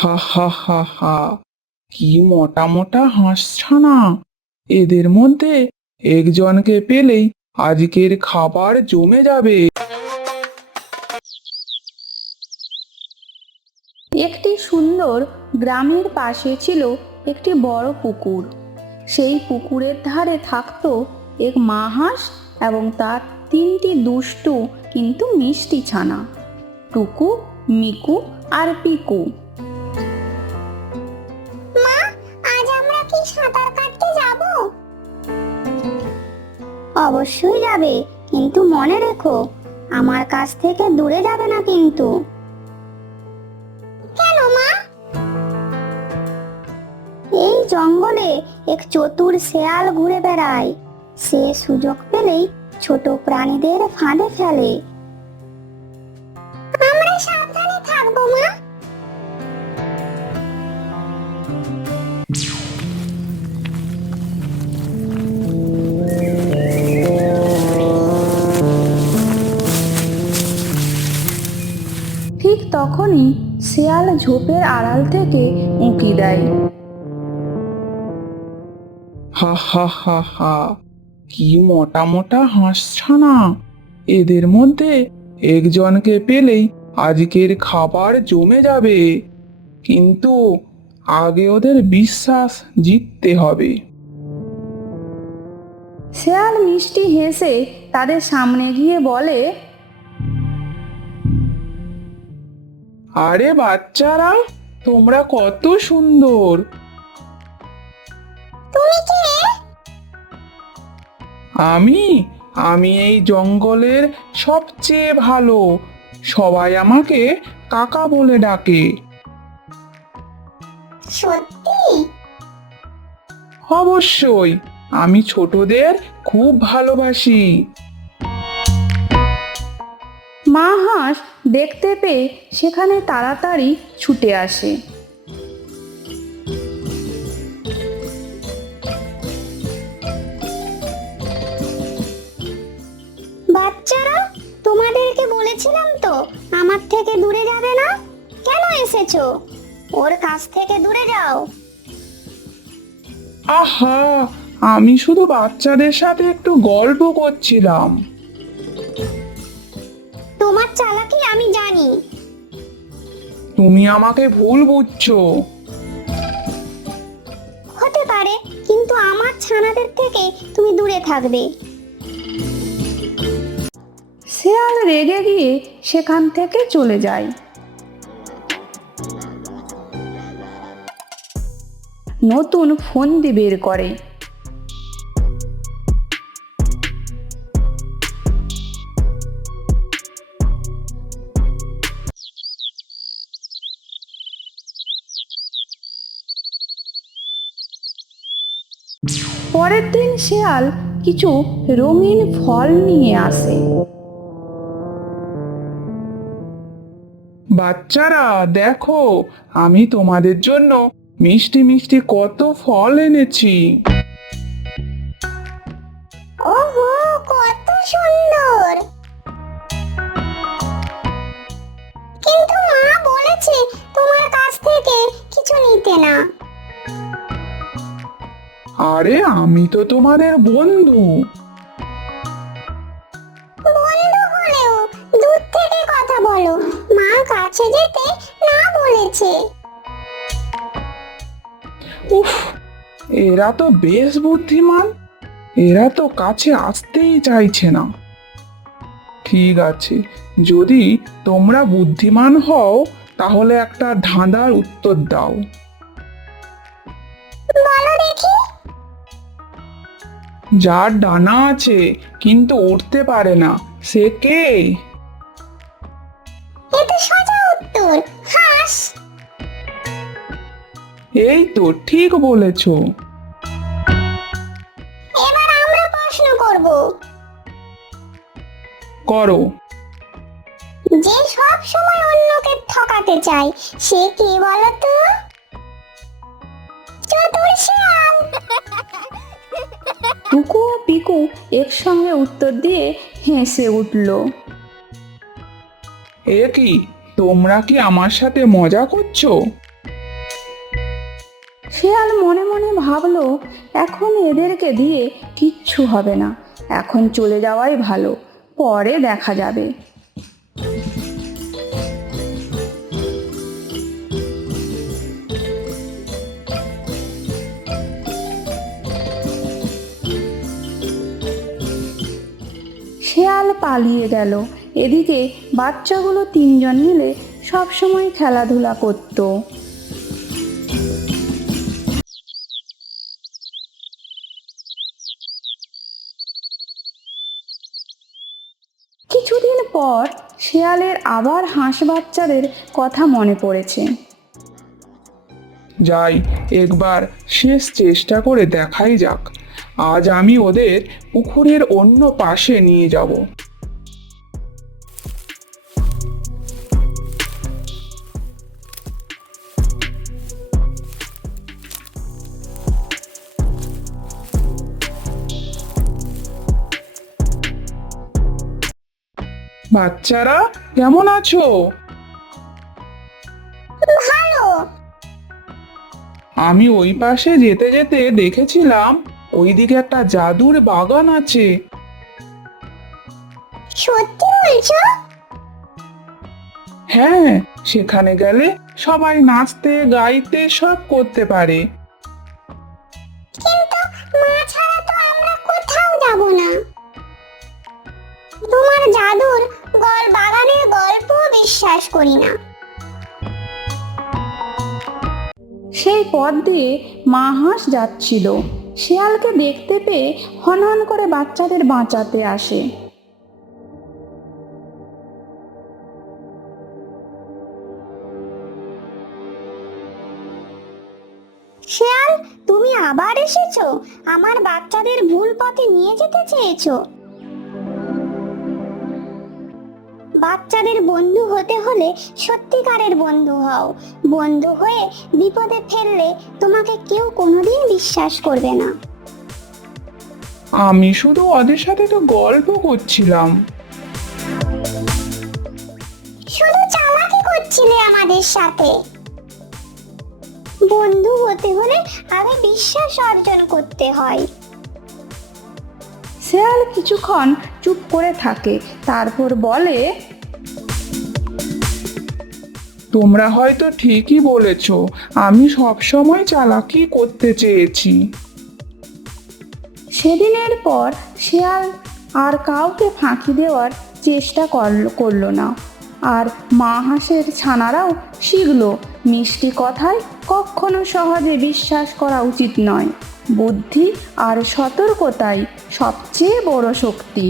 হা হা হা হা, কি মোটা মোটা হাঁসছানা! এদের মধ্যে একজনকে পেলেই আজকের খাবার জমে যাবে। একটি সুন্দর গ্রামের পাশে ছিল একটি বড় পুকুর। সেই পুকুরের ধারে থাকতো এক মা হাঁস এবং তার তিনটি দুষ্টু কিন্তু মিষ্টি ছানা, টুকু, মিকু আর পিকু। মা, আজ আমরা কি সাঁতার কাটতে যাব? অবশ্যই যাবে, কিন্তু মনে রেখো আমার কাছ থেকে দূরে যাবে না কিন্তু। কেন মা? এই জঙ্গলে এক চতুর শেয়াল ঘুরে বেড়ায়। সে সুযোগ পেলেই ছোট প্রাণীদের ফাঁদে ফেলে। আমরা সাবধানে থাকবো মা। ঠিক তখনই শেয়াল ঝোপের আড়াল থেকে উঁকি দেয়। হা হা হা হা, কি মোটা মোটা হাঁসছানা! এদের মধ্যে একজনকে পেলেই আজকের খাবার জমে যাবে, কিন্তু আগে ওদের বিশ্বাস জিততে হবে। শেয়াল মিষ্টি হেসে তাদের সামনে গিয়ে বলে, আরে বাচ্চারা, তোমরা কত সুন্দর! তুমি কে? আমি আমি এই জঙ্গলের সবচেয়ে ভালো। সবাই আমাকে কাকা বলে ডাকে। সত্যি? অবশ্যই, আমি ছোটদের খুব ভালোবাসি। মা হাঁস দেখতে পেয়ে সেখানে তাড়াতাড়ি ছুটে আসে। বাচ্চারা, তোমাদেরকে বলেছিলাম তো আমার থেকে দূরে যাবে না। কেন এসেছো? ওর কাছ থেকে দূরে যাও। আহা, আমি শুধু বাচ্চাদের সাথে একটু গল্প করছিলাম। তোমার চালাকি আমি জানি। তুমি আমাকে ভুল বুঝছো। হতে পারে, কিন্তু আমার ছানাদের থেকে তুমি দূরে থাকবে। শেয়াল রেগে গিয়ে সেখান থেকে চলে যায়। নতুন ফন্দি বের করে। পরের দিন শেয়াল কিছু রঙিন ফল নিয়ে আসে। বাচ্চারা দেখো, আমি তোমাদের জন্য মিষ্টি মিষ্টি কত ফল এনেছি। ওহো, কত সুন্দর! কিন্তু মা বলেছে তোমার কাছ থেকে কিছু নিতে না। আরে আমি তো তোমাদের বন্ধু। বন্ধু হলেও দূর থেকে কথা বলো। মা কাছে যেতে না বলেছে। উফ, এরা তো বেশ বুদ্ধিমান। এরা তো কাছে আসতেই চাইছে না। ঠিক আছে, যদি তোমরা বুদ্ধিমান হও তাহলে একটা ধাঁধার উত্তর দাও। বলো দেখি। যার ডানা আছে কিন্তু উঠতে পারে না, সে কে? এ তো সোজা উত্তর, হাঁস। এই তো ঠিক বলেছো। এবার আমরা প্রশ্ন করব। করো। যে সব সময় অন্যকে ঠকাতে চায় সে কে বলো তো? চতুর শিয়াল। টুকু ও পিকু একসঙ্গে উত্তর দিয়ে হেসে উঠল। এ কি, তোমরা কি আমার সাথে মজা করছো? শেয়াল মনে মনে ভাবলো, এখন এদেরকে দিয়ে কিচ্ছু হবে না, এখন চলে যাওয়াই ভালো, পরে দেখা যাবে। শেয়াল পালিয়ে গেল। এদিকে বাচ্চাগুলো তিনজন মিলে সবসময় খেলাধুলা করতো। কিছুদিন পর শেয়ালের আবার হাঁস বাচ্চাদের কথা মনে পড়েছে। যাই, একবার শেষ চেষ্টা করে দেখাই যাক। আজ আমি ওদের পুকুরের অন্য পাশে নিয়ে যাব। বাচ্চারা কেমন আছো? ভালো। আমি ওই পাশে যেতে যেতে দেখেছিলাম ওইদিকে একটা জাদুর বাগান আছে। সত্যি বলছো? হ্যাঁ, সেখানে গেলে সবাই নাচতে গাইতে সব করতে পারে। কিন্তু মা ছাড়া তো আমরা কোথাও যাব না। তোমার জাদুর বাগানের গল্পও বিশ্বাস করি না। সেই পথ দিয়ে মা হাঁস যাচ্ছিল। শেয়ালকে দেখতে পেয়ে হনহন করে বাচ্চাদের বাঁচাতে আসে। শিয়াল, তুমি আবার এসেছো? আমার বাচ্চাদের ভুল পথে নিয়ে যেতে চেয়েছো। বাচ্চাদের বন্ধু হতে হলে সত্যিকারের বন্ধু হও। বন্ধু হয়ে বিপদে ফেললে তোমাকে কেউ কোনোদিন বিশ্বাস করবে না। আমি শুধু ওদের সাথে তো গল্প করছিলাম। শুধু চালাকি করছিলে আমাদের সাথে। বন্ধু হতে হলে আগে বিশ্বাস অর্জন করতে হয়। শেয়াল কিছুক্ষণ চুপ করে থাকে, তারপর বলে, তোমরা হয়তো ঠিকই বলেছ, আমি সবসময় চালাকি করতে চেয়েছি। সেদিনের পর শেয়াল আর কাউকে ফাঁকি দেওয়ার চেষ্টা করলো না। আর মা হাঁসের ছানারাও শিখলো, মিষ্টি কথায় কখনো সহজে বিশ্বাস করা উচিত নয়। বুদ্ধি আর সতর্কতাই সবচেয়ে বড় শক্তি।